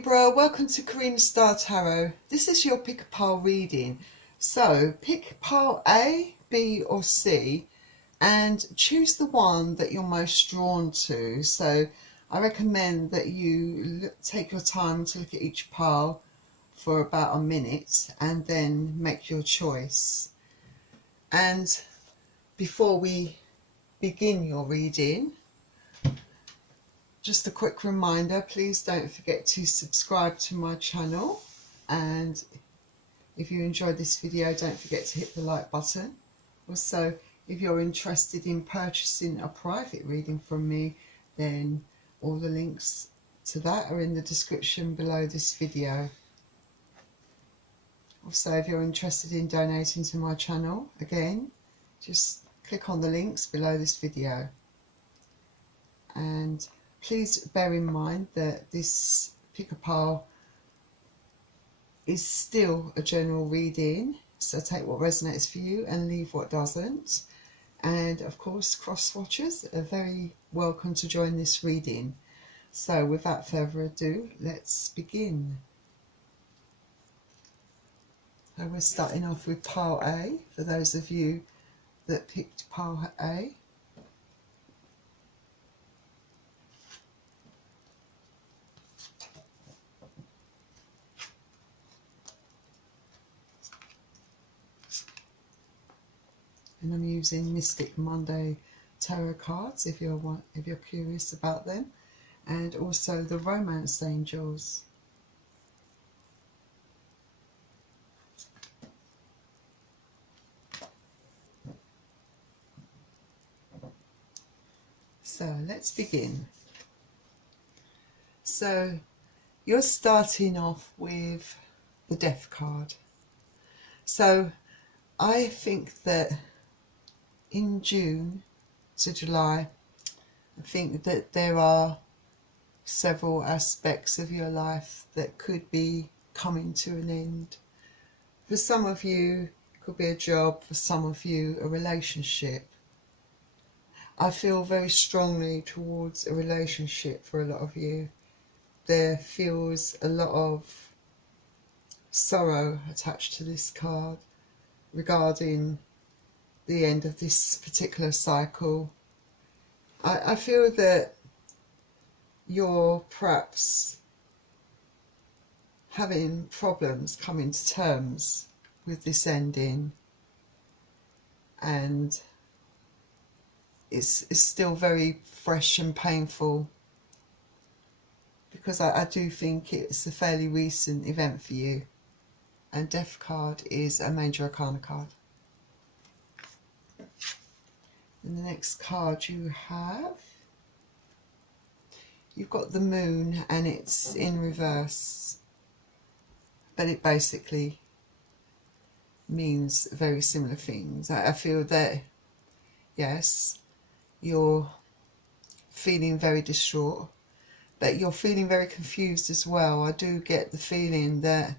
Libra, welcome to Karina Star Tarot. This is your pick a pile reading. So pick pile A, B or C and choose the one that you're most drawn to. So I recommend that you take your time to look at each pile for about a minute and then make your choice. And before we begin your reading, just a quick reminder, please don't forget to subscribe to my channel, and if you enjoyed this video, don't forget to hit the like button. Also, if you're interested in purchasing a private reading from me, then all the links to that are in the description below this video. Also, if you're interested in donating to my channel, again, just click on the links below this video. And please bear in mind that this pick a pile is still a general reading, so take what resonates for you and leave what doesn't. And of course, cross watchers are very welcome to join this reading. So without further ado, let's begin. So we're starting off with pile A, for those of you that picked pile A. And I'm using Mystic Monday tarot cards if you're curious about them, and also the Romance Angels. So let's begin. So you're starting off with the Death card. So I think that in June to July, I think that there are several aspects of your life that could be coming to an end. For some of you, it could be a job. For some of you, a relationship. I feel very strongly towards a relationship for a lot of you. There feels a lot of sorrow attached to this card regarding the end of this particular cycle. I feel that you're perhaps having problems coming to terms with this ending, and it's still very fresh and painful, because I do think it's a fairly recent event for you, and Death card is a major arcana card. And the next card you've got the Moon, and it's in reverse, but it basically means very similar things. I feel that, yes, you're feeling very distraught, but you're feeling very confused as well. I do get the feeling that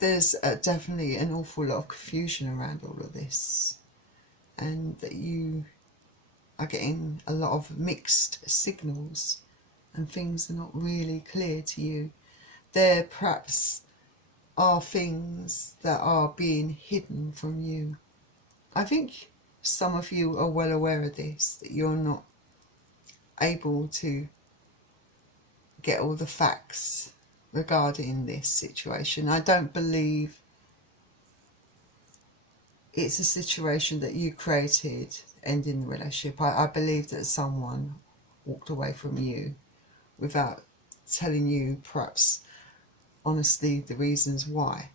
there's definitely an awful lot of confusion around all of this, and that you are getting a lot of mixed signals and things are not really clear to you. There perhaps are things that are being hidden from you. I think some of you are well aware of this, that you're not able to get all the facts regarding this situation. I don't believe it's a situation that you created, ending the relationship. I believe that someone walked away from you without telling you, perhaps honestly, the reasons why.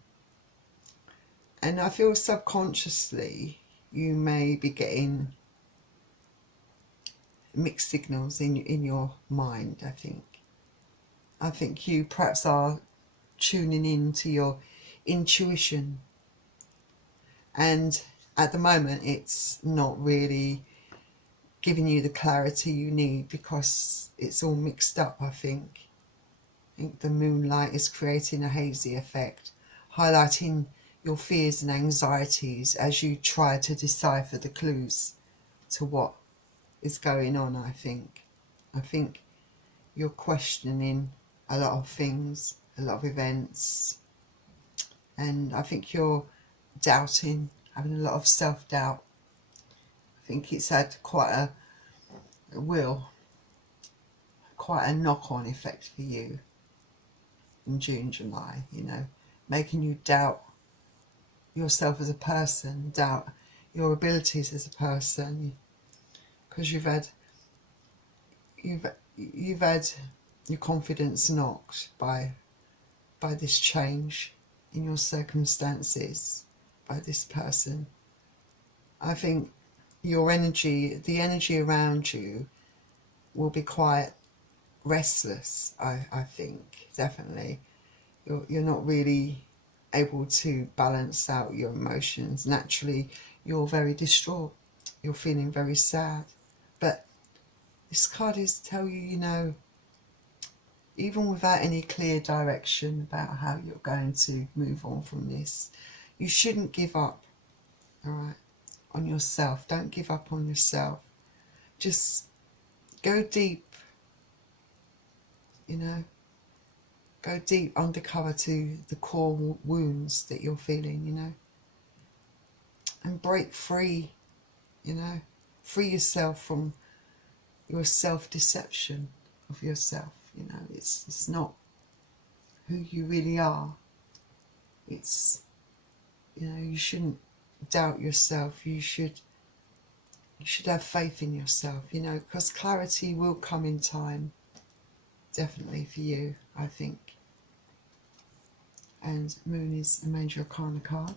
And I feel subconsciously you may be getting mixed signals in your mind. I think you perhaps are tuning in to your intuition, and at the moment it's not really giving you the clarity you need, because it's all mixed up. I think the moonlight is creating a hazy effect, highlighting your fears and anxieties as you try to decipher the clues to what is going on. I think you're questioning a lot of things, a lot of events, and I think you're doubting, having a lot of self-doubt. I think it's had quite a knock-on effect for you in June, July, you know, making you doubt yourself as a person, doubt your abilities as a person, because you've had your confidence knocked by this change in your circumstances, by this person. I think your energy, the energy around you, will be quite restless. I think definitely you're not really able to balance out your emotions. Naturally, you're very distraught. You're feeling very sad, but this card is tell you, you know, even without any clear direction about how you're going to move on from this, you shouldn't give up, all right, on yourself. Don't give up on yourself. Just go deep, you know, go deep undercover to the core wounds that you're feeling, you know, and break free, you know, free yourself from your self-deception of yourself. You know, it's not who you really are. It's, you know, you shouldn't doubt yourself. You should have faith in yourself, you know, because clarity will come in time, definitely for you, I think. And Moon is a major arcana card.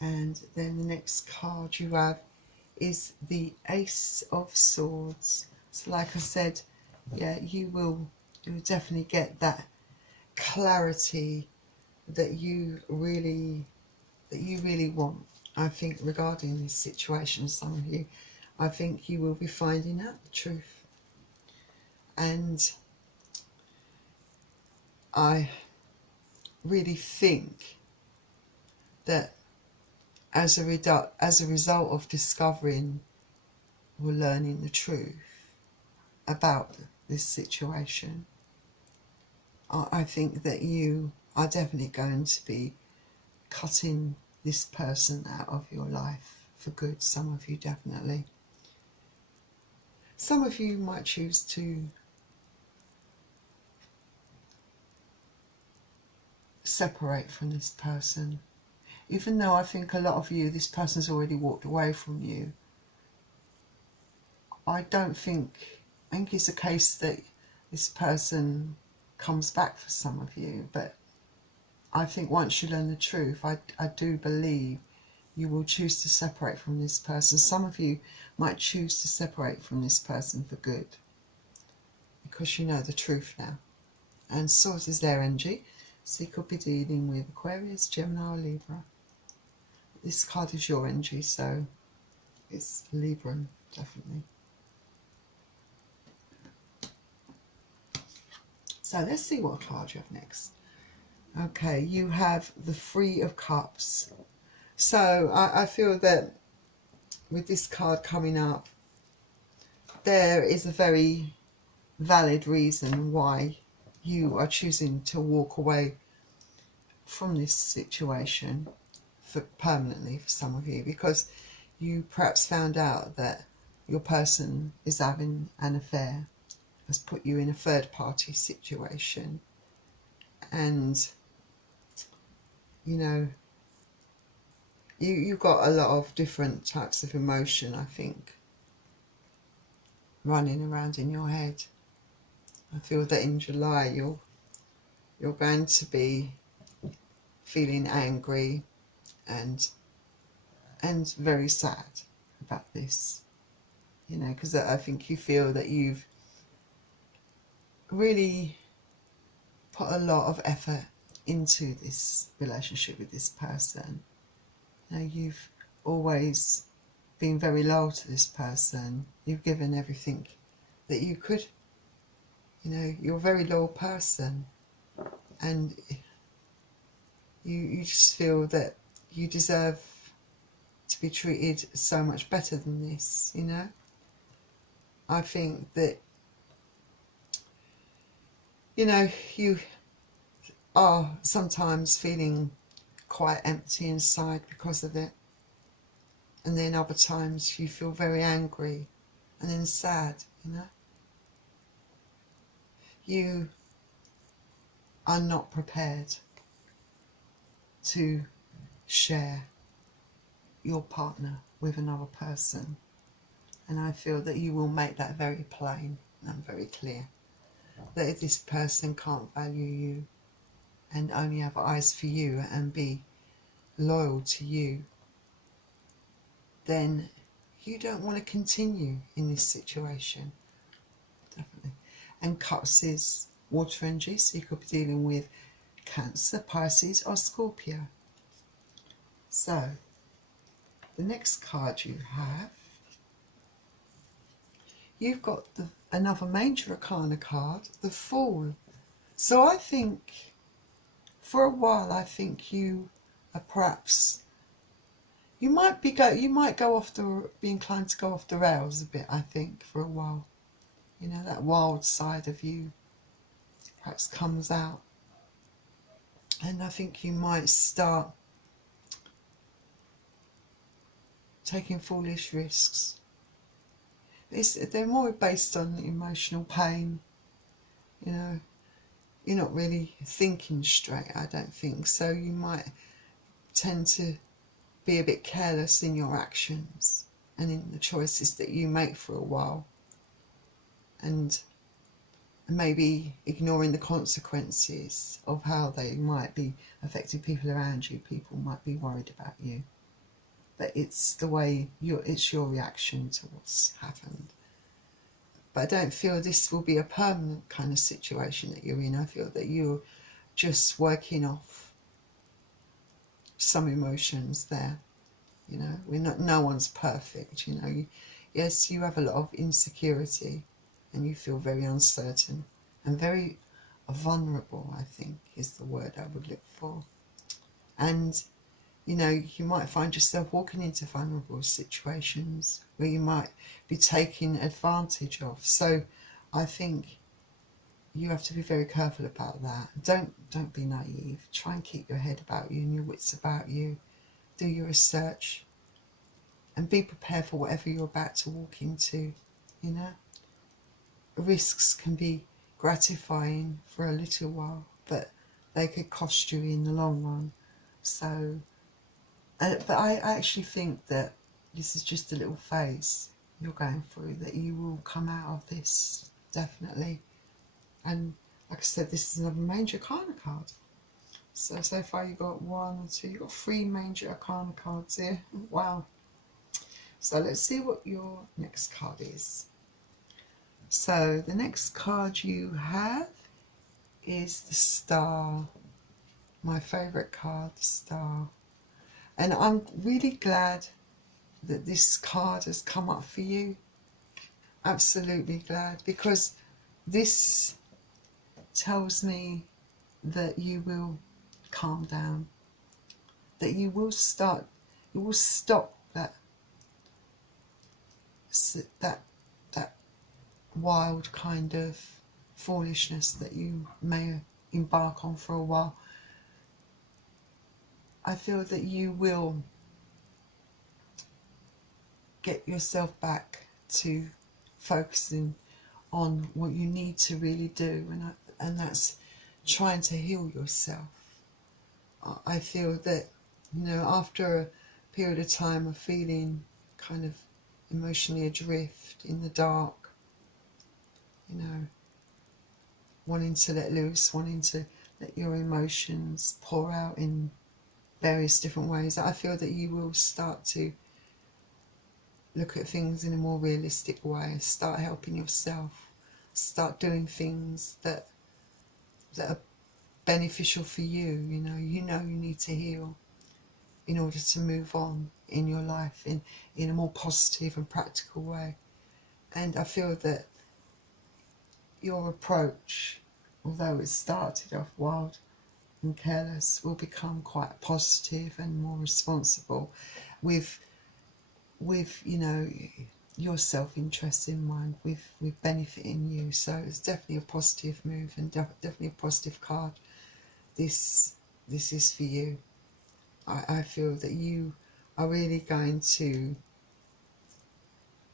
And then the next card you have is the Ace of Swords. So like I said, yeah, you'll definitely get that clarity that you really want. I think regarding this situation, some of you, I think you will be finding out the truth. And I really think that as a result of discovering or learning the truth about this situation, I think that you are definitely going to be cutting this person out of your life for good. Some of you definitely. Some of you might choose to separate from this person. Even though I think a lot of you, this person's already walked away from you, I think it's a case that this person comes back for some of you, but I think once you learn the truth, I do believe you will choose to separate from this person. Some of you might choose to separate from this person for good, because you know the truth now. And Swords is their energy, so you could be dealing with Aquarius, Gemini or Libra. This card is your energy, so it's Libra, definitely. So let's see what card you have next. Okay, you have the Three of Cups. So I feel that with this card coming up, there is a very valid reason why you are choosing to walk away from this situation permanently for some of you, because you perhaps found out that your person is having an affair, has put you in a third party situation, and you know, you've got a lot of different types of emotion, I think, running around in your head. I feel that in July you're going to be feeling angry and very sad about this, you know, because I think you feel that you've really put a lot of effort into this relationship with this person. You know, you've always been very loyal to this person. You've given everything that you could. You know, you're a very loyal person, and you just feel that you deserve to be treated so much better than this, you know. I think that, you know, you are sometimes feeling quite empty inside because of it. And then other times you feel very angry and then sad, you know. You are not prepared to share your partner with another person. And I feel that you will make that very plain and very clear. That if this person can't value you and only have eyes for you and be loyal to you, then you don't want to continue in this situation. Definitely. And cups is water energy, so you could be dealing with Cancer, Pisces or Scorpio. So the next card you have, you've got another major arcana card, the Fool. So I think for a while, I think you are perhaps, you might be be inclined to go off the rails a bit, I think, for a while. You know, that wild side of you perhaps comes out. And I think you might start taking foolish risks. They're more based on emotional pain. You know, you're not really thinking straight, I don't think. So you might tend to be a bit careless in your actions and in the choices that you make for a while. And maybe ignoring the consequences of how they might be affecting people around you. People might be worried about you. But it's the way it's your reaction to what's happened. But I don't feel this will be a permanent kind of situation that you're in. I feel that you're just working off some emotions there. You know, no one's perfect. You know, yes, you have a lot of insecurity and you feel very uncertain and very vulnerable, I think is the word I would look for. And you know, you might find yourself walking into vulnerable situations where you might be taken advantage of. So I think you have to be very careful about that. Don't be naive. Try and keep your head about you and your wits about you. Do your research and be prepared for whatever you're about to walk into. You know, risks can be gratifying for a little while, but they could cost you in the long run. So but I actually think that this is just a little phase you're going through, that you will come out of this, definitely. And like I said, this is another major arcana card. So far you've got you've got 3 major arcana cards here. Wow. So let's see what your next card is. So the next card you have is the Star. My favourite card, the Star. And I'm really glad that this card has come up for you. Absolutely glad, because this tells me that you will calm down, that you will stop that wild kind of foolishness that you may embark on for a while. I feel that you will get yourself back to focusing on what you need to really do, and that's trying to heal yourself. I feel that, you know, after a period of time of feeling kind of emotionally adrift in the dark, you know, wanting to let loose, wanting to let your emotions pour out in various different ways, I feel that you will start to look at things in a more realistic way, start helping yourself, start doing things that are beneficial for you. You know you need to heal in order to move on in your life in a more positive and practical way. And I feel that your approach, although it started off wild and careless, will become quite positive and more responsible with you know, your self-interest in mind with benefiting you. So it's definitely a positive move and definitely a positive card. This is for you. I feel that you are really going to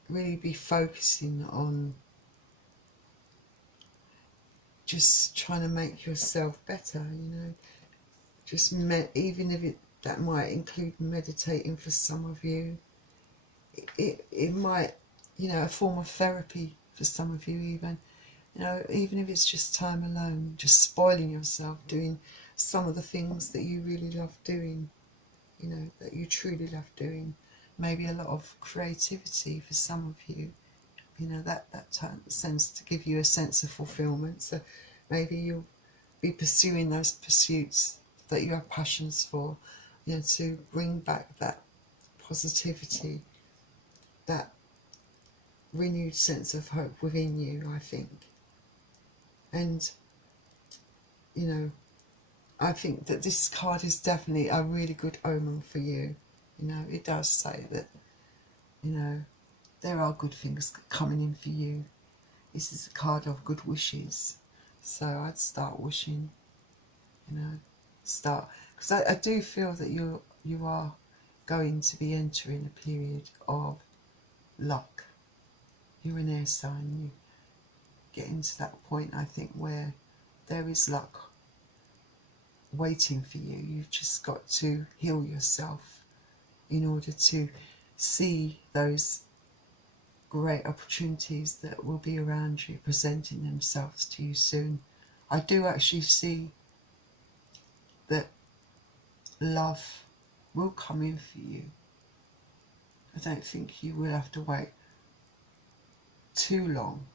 really be focusing on just trying to make yourself better, you know. Just even if that might include meditating for some of you. It might, you know, a form of therapy for some of you even. You know, even if it's just time alone, just spoiling yourself, doing some of the things that you really love doing, you know, that you truly love doing. Maybe a lot of creativity for some of you, you know, that tends to give you a sense of fulfillment. So maybe you'll be pursuing those pursuits that you have passions for, you know, to bring back that positivity, that renewed sense of hope within you, I think. And, you know, I think that this card is definitely a really good omen for you. You know, it does say that, you know, there are good things coming in for you. This is a card of good wishes. So I'd start wishing, you know, because I do feel that you are going to be entering a period of luck. You're an air sign. You getting to that point, I think, where there is luck waiting for you. You've just got to heal yourself in order to see those great opportunities that will be around you presenting themselves to you soon. I do actually see that love will come in for you. I don't think you will have to wait too long,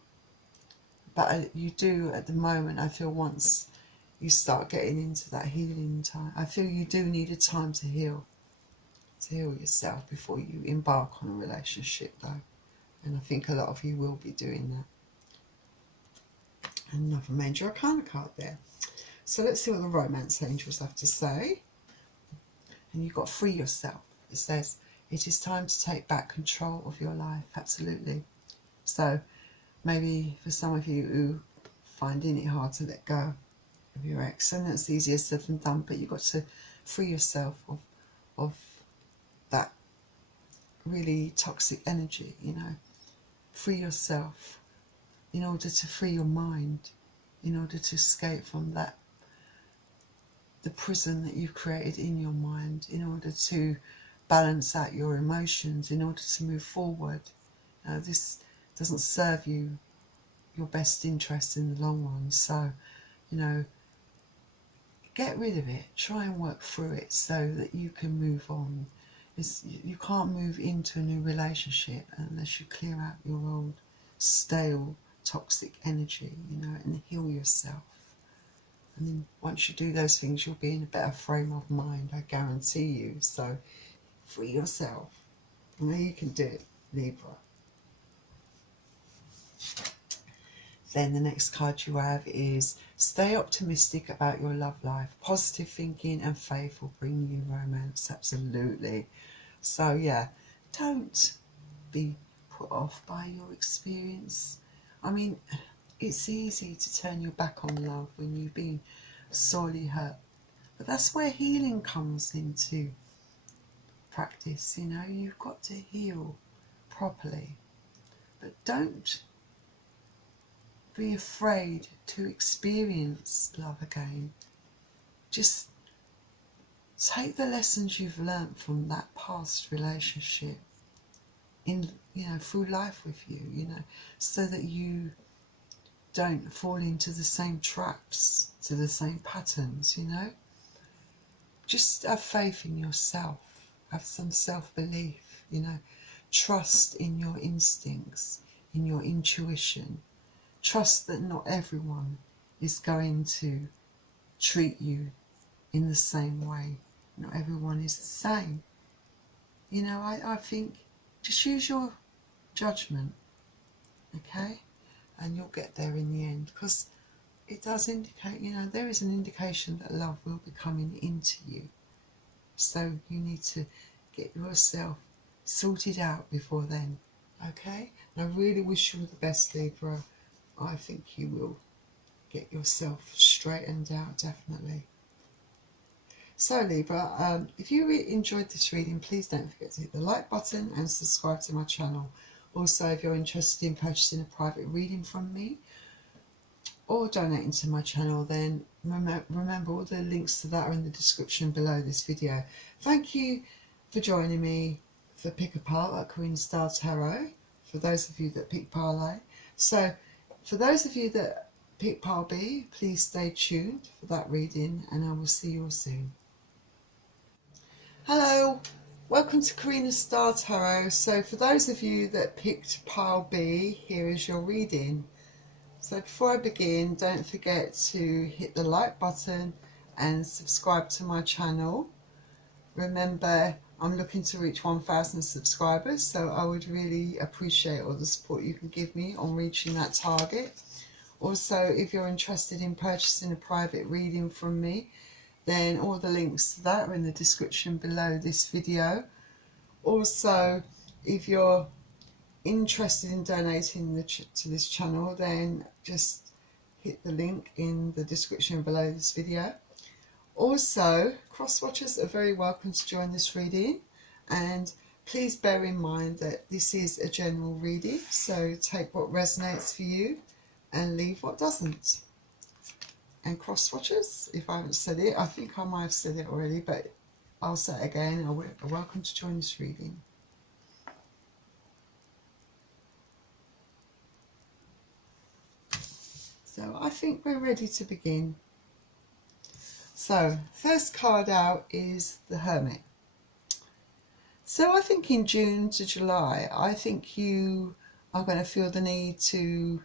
but you do at the moment. I feel once you start getting into that healing time, I feel you do need a time to heal yourself before you embark on a relationship though, and I think a lot of you will be doing that. Another major arcana card there. So let's see what the romance angels have to say. And you've got free yourself. It says it is time to take back control of your life. Absolutely. So maybe for some of you who finding it hard to let go of your ex, and that's easier said than done, but you've got to free yourself of that really toxic energy, you know. Free yourself in order to free your mind, in order to escape from that, the prison that you've created in your mind, in order to balance out your emotions, in order to move forward. This doesn't serve you your best interest in the long run. So, you know, get rid of it. Try and work through it so that you can move on. You can't move into a new relationship unless you clear out your old stale toxic energy, you know, and heal yourself. And then once you do those things, you'll be in a better frame of mind, I guarantee you. So free yourself. I know you can do it, Libra. Then the next card you have is stay optimistic about your love life. Positive thinking and faith will bring you romance. Absolutely. So yeah, don't be put off by your experience. I mean, it's easy to turn your back on love when you've been sorely hurt. But that's where healing comes into practice, you know. You've got to heal properly. But don't be afraid to experience love again. Just take the lessons you've learnt from that past relationship in, you know, through life with you, you know, so that you don't fall into the same traps, to the same patterns, you know. Just have faith in yourself, have some self-belief, you know, trust in your instincts, in your intuition. Trust that not everyone is going to treat you in the same way. Not everyone is the same. You know, I think just use your judgment, okay? And you'll get there in the end, because it does indicate, you know, there is an indication that love will be coming into you. So you need to get yourself sorted out before then. Okay, and I really wish you all the best, Libra. I think you will get yourself straightened out, definitely. So Libra, if you enjoyed this reading, please don't forget to hit the like button and subscribe to my channel. Also, if you're interested in purchasing a private reading from me or donating to my channel, then remember all the links to that are in the description below this video. Thank you for joining me for Pick a Pile at Karina Style Tarot, for those of you that pick Pile A. So for those of you that pick Pile B, please stay tuned for that reading, and I will see you all soon. Hello, welcome to Karina Style Tarot. So for those of you that picked Pile B, here is your reading. So before I begin, don't forget to hit the like button and subscribe to my channel. Remember, I'm looking to reach 1,000 subscribers, so I would really appreciate all the support you can give me on reaching that target. Also, if you're interested in purchasing a private reading from me, then all the links to that are in the description below this video. Also, if you're interested in donating to this channel, then just hit the link in the description below this video. Also, cross watchers are very welcome to join this reading, and please bear in mind that this is a general reading, so take what resonates for you and leave what doesn't. And cross watchers, if I haven't said it, I think I might have said it already, but I'll say it again, are welcome to join this reading. So I think we're ready to begin. So first card out is the Hermit. So I think in June to July, I think you are going to feel the need to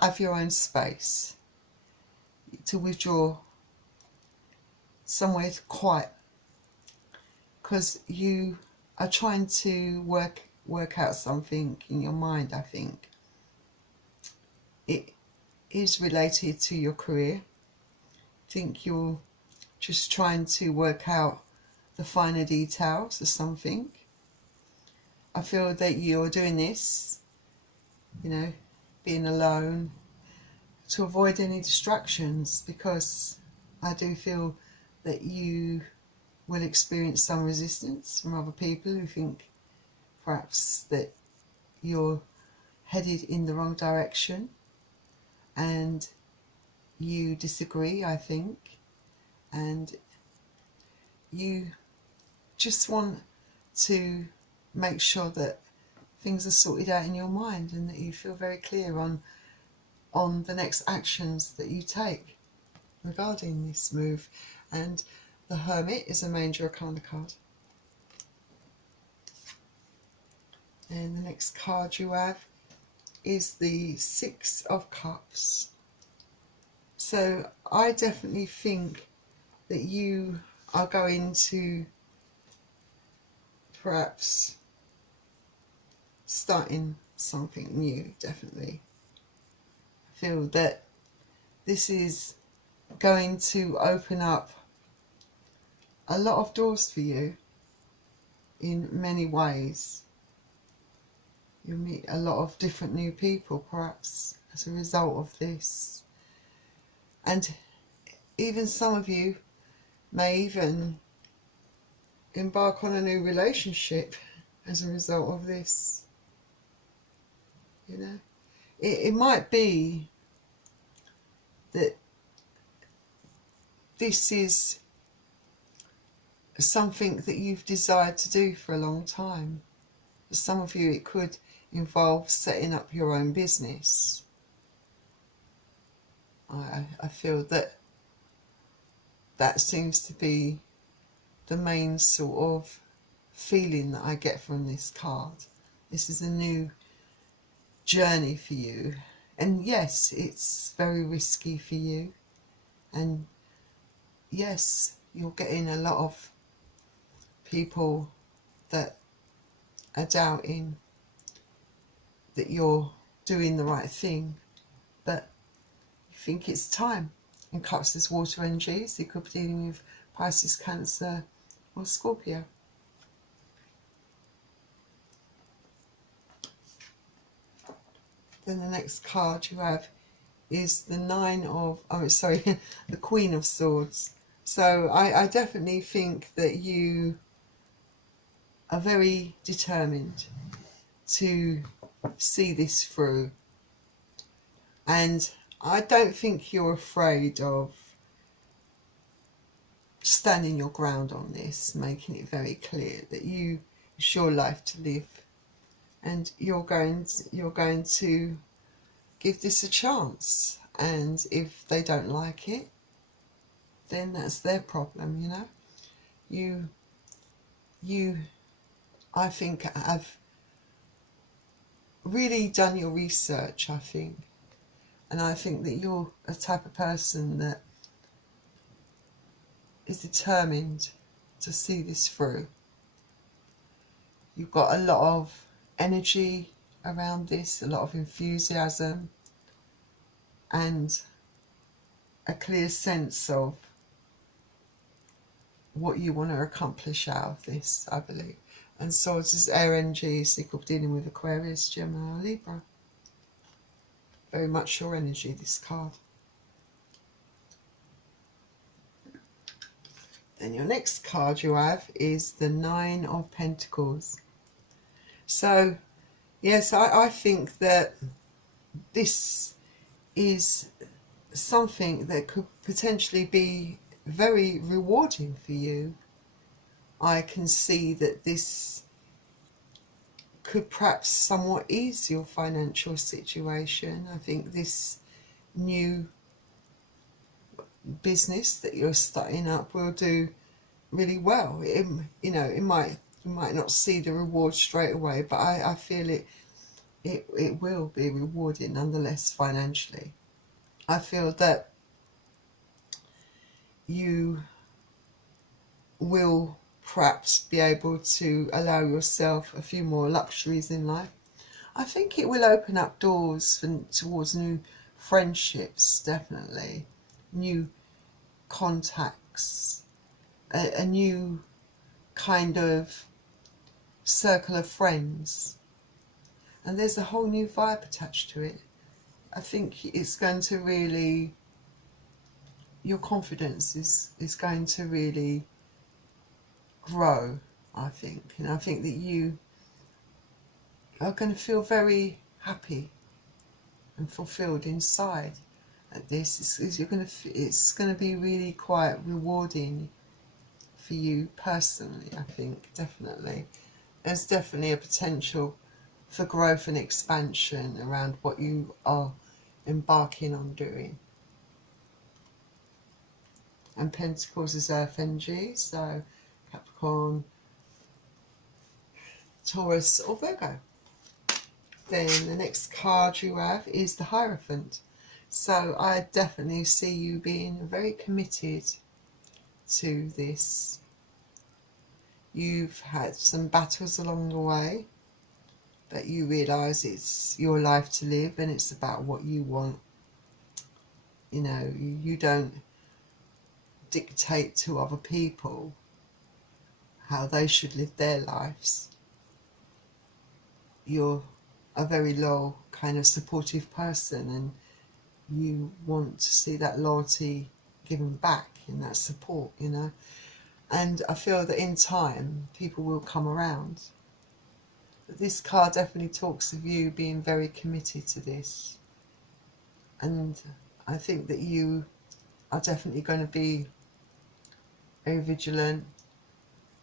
have your own space, to withdraw somewhere quiet, because you are trying to work out something in your mind. I think it is related to your career. I think you're just trying to work out the finer details of something. I feel that you're doing this, you know, being alone, to avoid any distractions, because I do feel that you will experience some resistance from other people who think perhaps that you're headed in the wrong direction, and you disagree, I think, and you just want to make sure that things are sorted out in your mind and that you feel very clear on the next actions that you take regarding this move. And the Hermit is a Major Arcana card. And the next card you have is the Six of Cups. So I definitely think that you are going to perhaps starting something new, definitely. I feel that this is going to open up a lot of doors for you in many ways. You'll meet a lot of different new people perhaps as a result of this. And even some of you may even embark on a new relationship as a result of this. You know, it might be that this is something that you've desired to do for a long time. For some of you, it could involve setting up your own business. I feel that that seems to be the main sort of feeling that I get from this card. This is a new journey for you, and yes, it's very risky for you, and yes, you're getting a lot of people that are doubting that you're doing the right thing, but you think it's time. And Cups is water energies, so you could be dealing with Pisces, Cancer or Scorpio. Then the next card you have is the the Queen of Swords. So I definitely think that you are very determined to see this through. And I don't think you're afraid of standing your ground on this, making it very clear that it's your life to live, and you're going to give this a chance. And if they don't like it, then that's their problem, you know. You I think have really done your research, I think. And I think that you're a type of person that is determined to see this through. You've got a lot of energy around this, a lot of enthusiasm, and a clear sense of what you want to accomplish out of this, I believe. And Swords is air energy, so you're dealing with Aquarius, Gemini, or Libra. Very much your energy, this card. Then your next card you have is the Nine of Pentacles. So, yes, I think that this is something that could potentially be very rewarding for you. I can see that this could perhaps somewhat ease your financial situation. I think this new business that you're starting up will do really well. You might not see the reward straight away, but I feel it will be rewarding nonetheless financially. I feel that you will perhaps be able to allow yourself a few more luxuries in life. I think it will open up doors towards new friendships, definitely, new contacts, a new kind of circle of friends. And there's a whole new vibe attached to it. I think it's going to really, your confidence is going to really grow, I think. And I think that you are going to feel very happy and fulfilled inside at this. It's going to be really quite rewarding for you personally, I think, definitely. There's definitely a potential for growth and expansion around what you are embarking on doing. And Pentacles is Earth energy, so Capricorn, Taurus or Virgo. Then the next card you have is the Hierophant. So I definitely see you being very committed to this. You've had some battles along the way, but you realise it's your life to live and it's about what you want. You know, you don't dictate to other people how they should live their lives. You're a very loyal, kind of supportive person, and you want to see that loyalty given back in that support, you know. And I feel that in time people will come around. But this card definitely talks of you being very committed to this, and I think that you are definitely going to be very vigilant,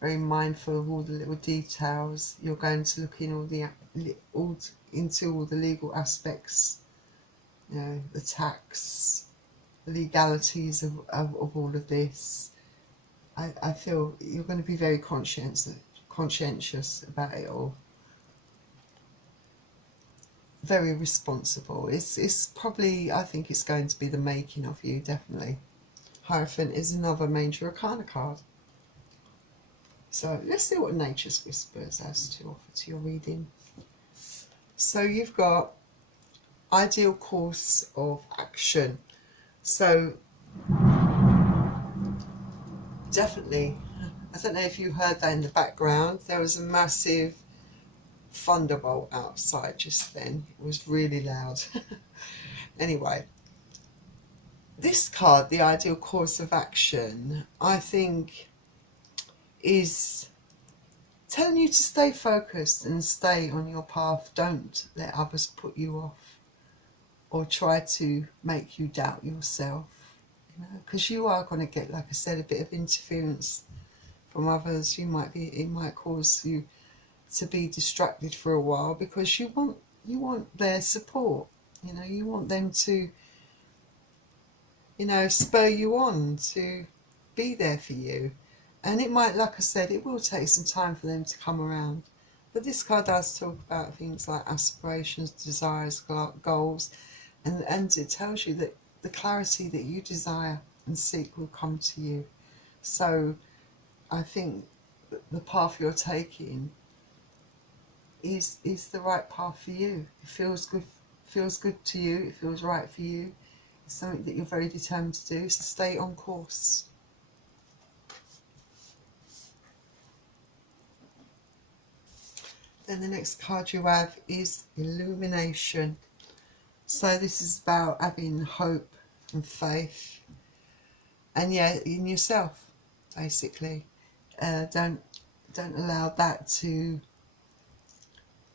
very mindful of all the little details. You're going to look in into all the legal aspects, you know, the tax, the legalities of all of this. I feel you're going to be very conscientious about it all. Very responsible. It's probably, I think it's going to be the making of you, definitely. Hierophant is another major arcana card. So let's see what Nature's Whispers has to offer to your reading. So you've got ideal course of action. So definitely, I don't know if you heard that in the background, there was a massive thunderbolt outside just then. It was really loud. Anyway, this card, the ideal course of action, I think is telling you to stay focused and stay on your path. Don't let others put you off or try to make you doubt yourself, you know, because you are going to get, like I said, a bit of interference from others. It might cause you to be distracted for a while because you want their support. You know, you want them to, you know, spur you on to be there for you. And it might, like I said, it will take some time for them to come around. But this card does talk about things like aspirations, desires, goals, and it tells you that the clarity that you desire and seek will come to you. So I think the path you're taking is the right path for you. It feels good to you, it feels right for you. It's something that you're very determined to do, so stay on course. Then the next card you have is Illumination. So this is about having hope and faith, and yeah, in yourself, basically. Don't allow that to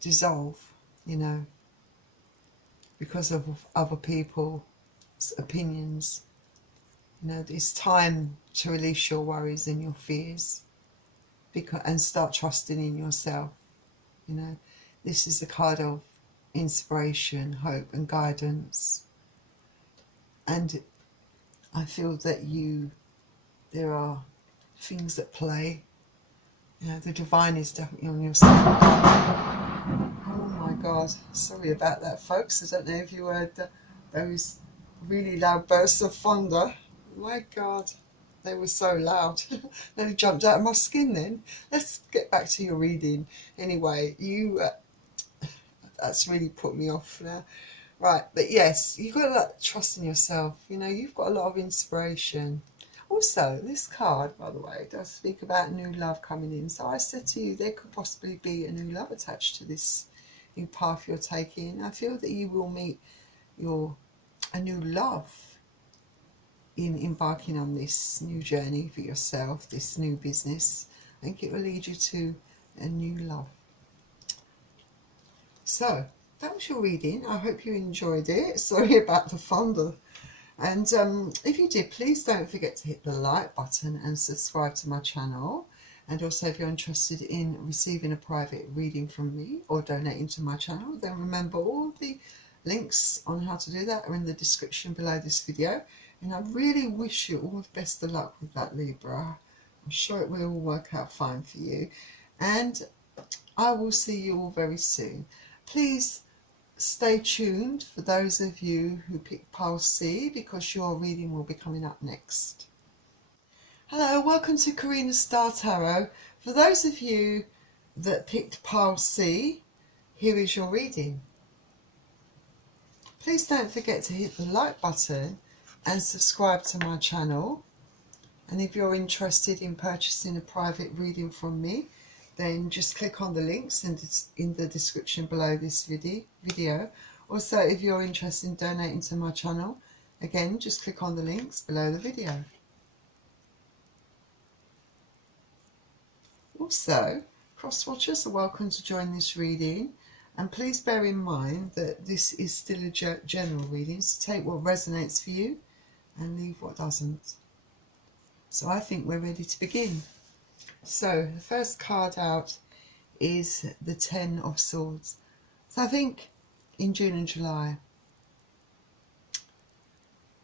dissolve, you know, because of other people's opinions. You know, it's time to release your worries and your fears, and start trusting in yourself. You know, this is the card of inspiration, hope and guidance. And I feel that there are things at play. You know, the divine is definitely on your side. Oh my God, sorry about that, folks. I don't know if you heard those really loud bursts of thunder. My God, they were so loud. Nearly jumped out of my skin then. Let's get back to your reading. Anyway, that's really put me off now. Right, but yes, you've got to trust in yourself. You know, you've got a lot of inspiration. Also, this card, by the way, does speak about new love coming in. So I said to you, there could possibly be a new love attached to this new path you're taking. I feel that you will meet a new love in embarking on this new journey for yourself, this new business. I think it will lead you to a new love. So that was your reading. I hope you enjoyed it. Sorry about the thunder. And if you did, please don't forget to hit the like button and subscribe to my channel. And also, if you're interested in receiving a private reading from me or donating to my channel, then remember all the links on how to do that are in the description below this video. And I really wish you all the best of luck with that, Libra. I'm sure it will all work out fine for you. And I will see you all very soon. Please stay tuned for those of you who picked Pile C, because your reading will be coming up next. Hello, welcome to Karina Star Tarot. For those of you that picked Pile C, here is your reading. Please don't forget to hit the like button and subscribe to my channel. And if you're interested in purchasing a private reading from me, then just click on the links in the description below this video. Also, if you're interested in donating to my channel, again, just click on the links below the video. Also, cross-watchers are welcome to join this reading, and please bear in mind that this is still a general reading, so take what resonates for you and leave what doesn't. So I think we're ready to begin. So the first card out is the Ten of Swords. So I think in June and July,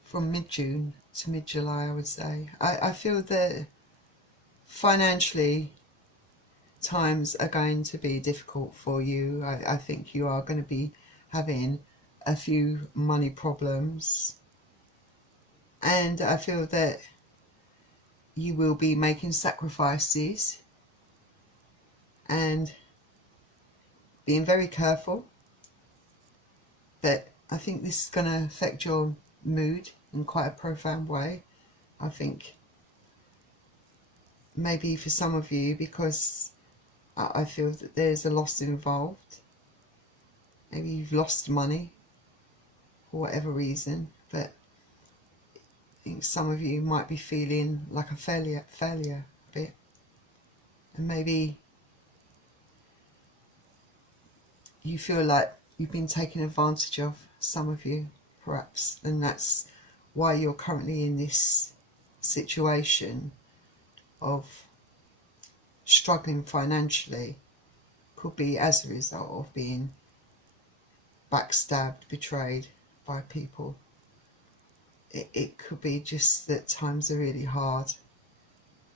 from mid-June to mid-July, I would say, I feel that financially times are going to be difficult for you. I think you are going to be having a few money problems, and I feel that you will be making sacrifices and being very careful. But I think this is going to affect your mood in quite a profound way. I think maybe for some of you, because I feel that there's a loss involved. Maybe you've lost money for whatever reason, but I think some of you might be feeling like a failure a bit. And maybe you feel like you've been taken advantage of, some of you perhaps, and that's why you're currently in this situation of struggling financially. Could be as a result of being backstabbed, betrayed by people. It could be just that times are really hard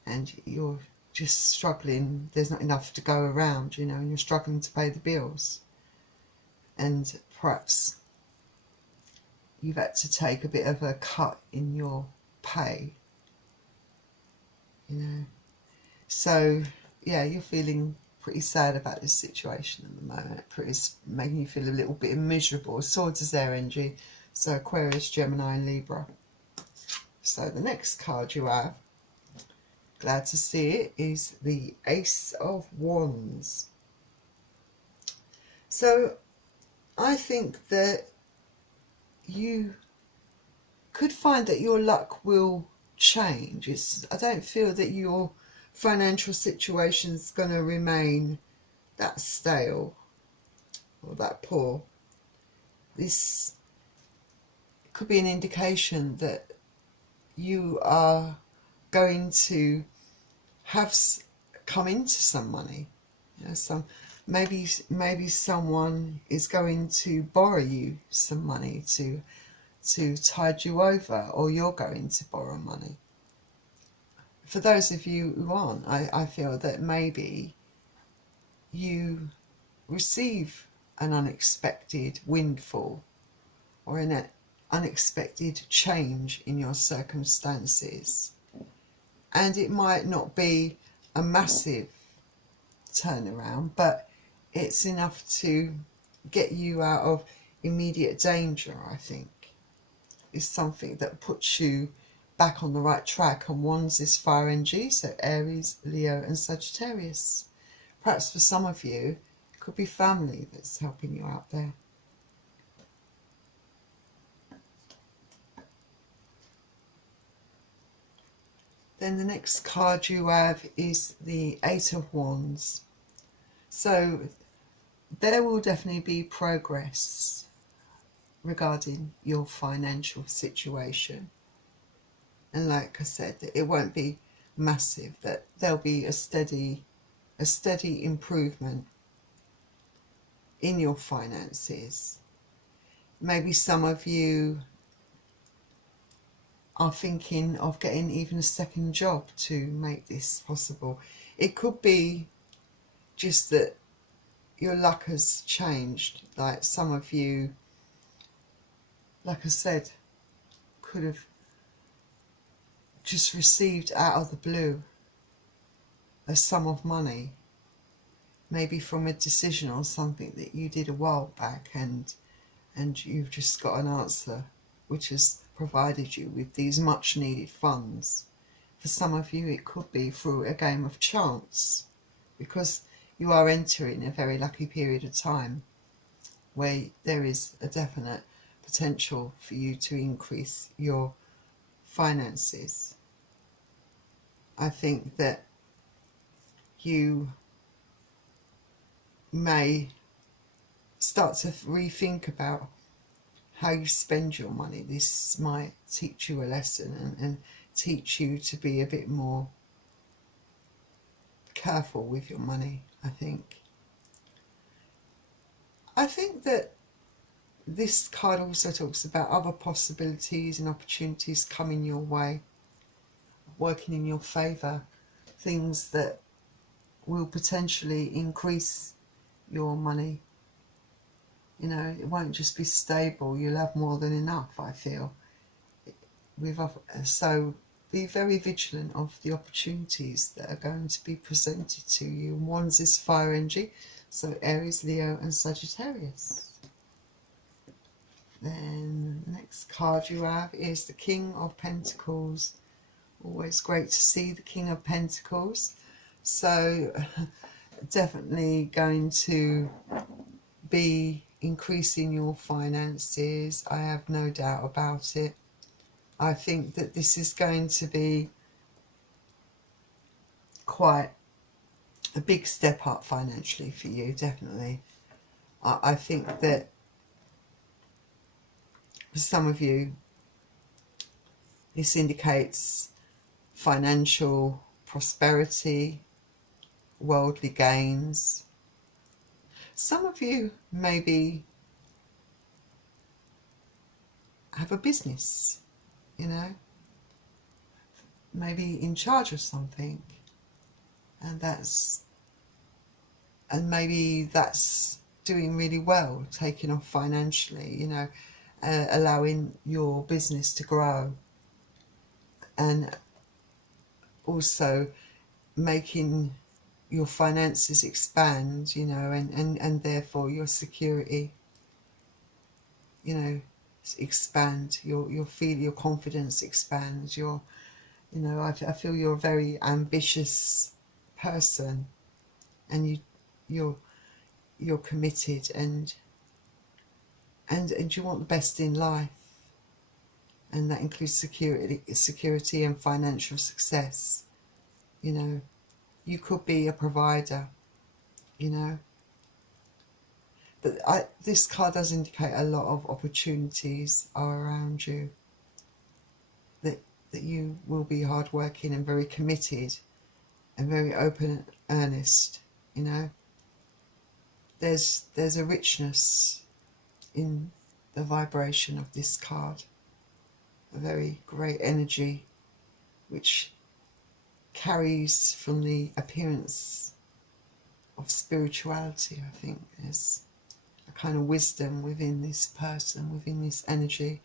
and you're just struggling. There's not enough to go around, you know, and you're struggling to pay the bills. And perhaps you've had to take a bit of a cut in your pay, you know. So, yeah, you're feeling pretty sad about this situation at the moment. It's making you feel a little bit miserable. Swords is air energy. So Aquarius, Gemini and Libra. So the next card you have, glad to see it, is the Ace of Wands. So I think that you could find that your luck will change. I don't feel that your financial situation is going to remain that stale or that poor. This could be an indication that you are going to have come into some money. You know, maybe someone is going to borrow you some money to tide you over, or you're going to borrow money. For those of you who aren't, I feel that maybe you receive an unexpected windfall or an unexpected change in your circumstances, and it might not be a massive turnaround, but it's enough to get you out of immediate danger. I think is something that puts you back on the right track. And Wands is fire energy, so Aries, Leo and Sagittarius. Perhaps for some of you it could be family that's helping you out there. Then the next card you have is the Eight of Wands. So there will definitely be progress regarding your financial situation. And like I said, it won't be massive, that there'll be a steady improvement in your finances. Maybe some of you are thinking of getting even a second job to make this possible. It could be just that your luck has changed. Like some of you, like I said, could have just received out of the blue a sum of money, maybe from a decision on something that you did a while back, and you've just got an answer which has provided you with these much needed funds. For some of you it could be through a game of chance, because you are entering a very lucky period of time where there is a definite potential for you to increase your finances. I think that you may start to rethink about how you spend your money. This might teach you a lesson and teach you to be a bit more careful with your money, I think. I think that this card also talks about other possibilities and opportunities coming your way, working in your favour, things that will potentially increase your money. You know, it won't just be stable, you'll have more than enough, I feel. So be very vigilant of the opportunities that are going to be presented to you. Wands is fire energy, so Aries, Leo and Sagittarius. Then the next card you have is the King of Pentacles. Always great to see the King of Pentacles. So definitely going to be increasing your finances. I have no doubt about it. I think that this is going to be quite a big step up financially for you, definitely. I think that for some of you, this indicates financial prosperity, worldly gains. Some of you maybe have a business, you know, maybe in charge of something, and maybe that's doing really well, taking off financially, you know, allowing your business to grow, and also making your finances expand, you know, and therefore your security, you know, expand, your confidence expands, you know, I feel you're a very ambitious person, and you're committed, and you want the best in life, and that includes security and financial success. You know, you could be a provider, you know, but this card does indicate a lot of opportunities are around you, that you will be hardworking and very committed and very open and earnest, you know. There's a richness in the vibration of this card, a very great energy which carries from the appearance of spirituality. I think there's a kind of wisdom within this person, within this energy.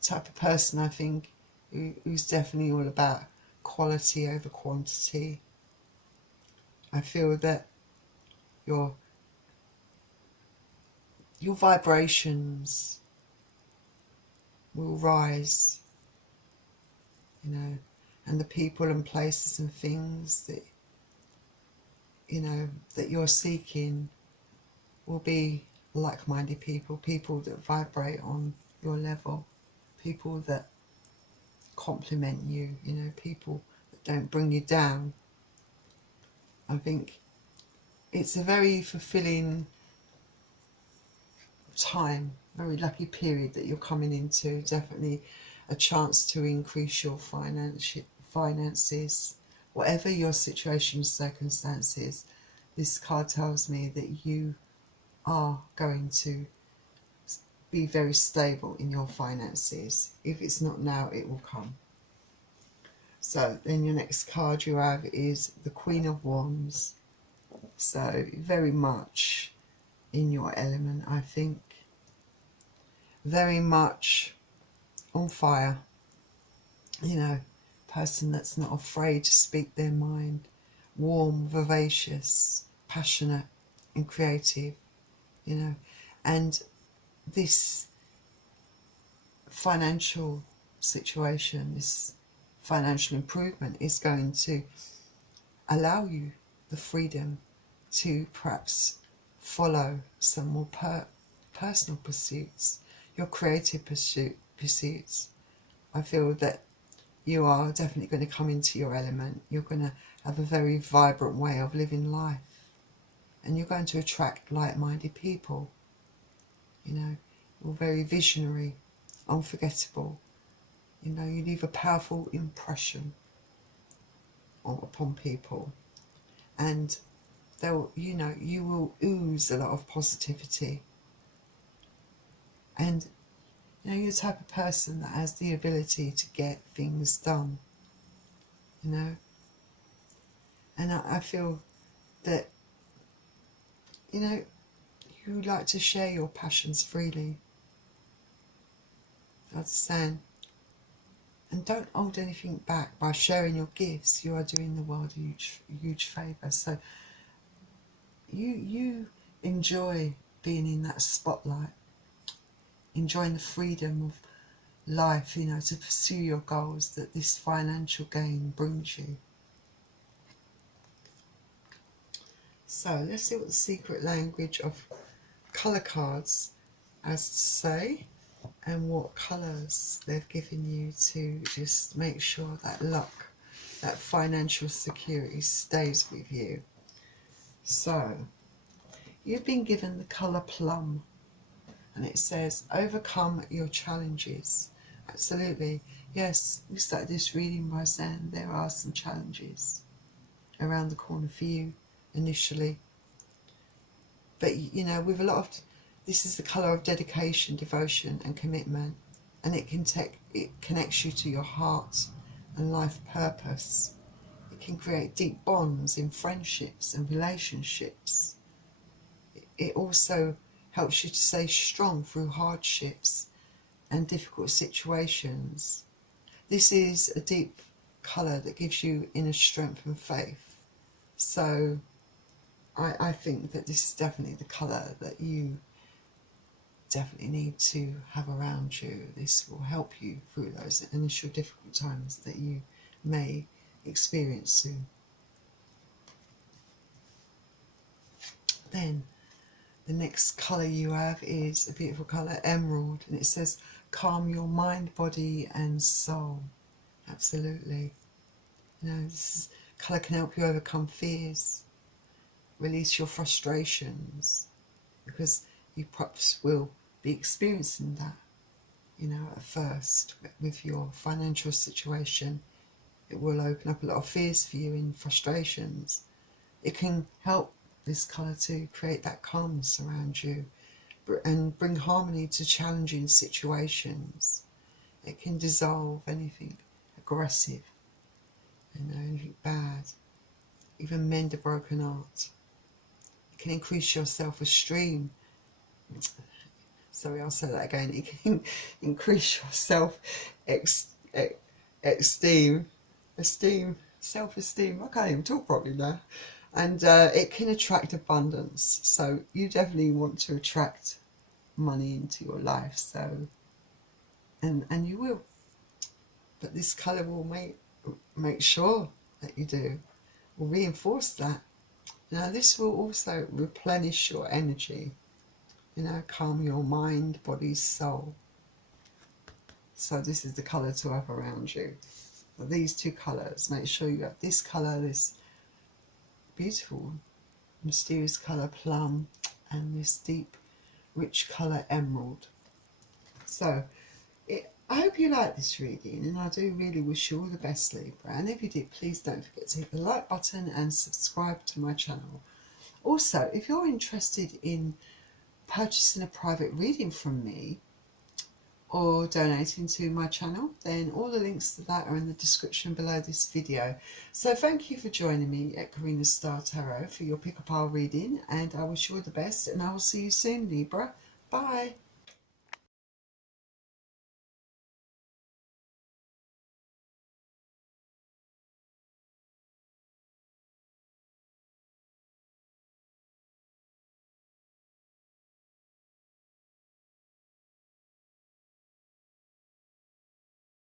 The type of person, I think, who's definitely all about quality over quantity. I feel that your vibrations will rise, you know, and the people and places and things that, you know, that you're seeking will be like-minded people, people that vibrate on your level, people that compliment you, you know, people that don't bring you down. I think it's a very fulfilling time, very lucky period that you're coming into. Definitely a chance to increase your finances, whatever your situation, circumstances. This card tells me that you are going to be very stable in your finances. If it's not now, it will come. So then your next card you have is the Queen of Wands. So very much in your element, I think. Very much on fire. You know, person that's not afraid to speak their mind. Warm, vivacious, passionate and creative, you know. And this financial situation, this financial improvement is going to allow you the freedom to perhaps follow some more personal pursuits, your creative pursuits. I feel that you are definitely going to come into your element. You're going to have a very vibrant way of living life, and you're going to attract like-minded people. You know, you're very visionary, unforgettable. You know, you leave a powerful impression upon people, and they'll, you know, you will ooze a lot of positivity. And you know, you're the type of person that has the ability to get things done, you know. And I feel that, you know, you like to share your passions freely. I understand. And don't hold anything back. By sharing your gifts, you are doing the world a huge favour. So you enjoy being in that spotlight, enjoying the freedom of life, you know, to pursue your goals that this financial gain brings you. So let's see what the secret language of colour cards has to say, and what colours they've given you to just make sure that luck, that financial security stays with you. So you've been given the colour plum, and it says overcome your challenges. Absolutely, yes, we started this reading by saying there are some challenges around the corner for you initially, but you know, with a lot of, this is the colour of dedication, devotion and commitment, and it connects you to your heart and life purpose. It can create deep bonds in friendships and relationships. It also helps you to stay strong through hardships and difficult situations. This is a deep colour that gives you inner strength and faith. So I think that this is definitely the colour that you definitely need to have around you. This will help you through those initial difficult times that you may experience soon. Then the next colour you have is a beautiful colour, emerald, and it says calm your mind, body and soul. Absolutely. You know, this colour can help you overcome fears, release your frustrations, because you perhaps will be experiencing that, you know, at first with your financial situation. It will open up a lot of fears for you and frustrations. It can help, this colour, to create that calmness around you and bring harmony to challenging situations. It can dissolve anything aggressive, you know, anything bad, even mend a broken heart. It can increase your self-esteem. Sorry, I'll say that again. It can increase your self-esteem, self-esteem. I can't even talk properly now. And it can attract abundance. So you definitely want to attract money into your life. So, and you will. But this colour will make sure that you do. Will reinforce that. Now this will also replenish your energy. You know, calm your mind, body, soul. So this is the colour to have around you. But these two colours, make sure you have this colour, this beautiful, mysterious colour plum, and this deep, rich colour emerald. So I hope you like this reading, and I do really wish you all the best, Libra. And if you did, please don't forget to hit the like button and subscribe to my channel. Also, if you're interested in purchasing a private reading from me or donating to my channel, then all the links to that are in the description below this video. So thank you for joining me at Karina's Star Tarot for your pick a pile reading, and I wish you all the best, and I will see you soon, Libra. Bye.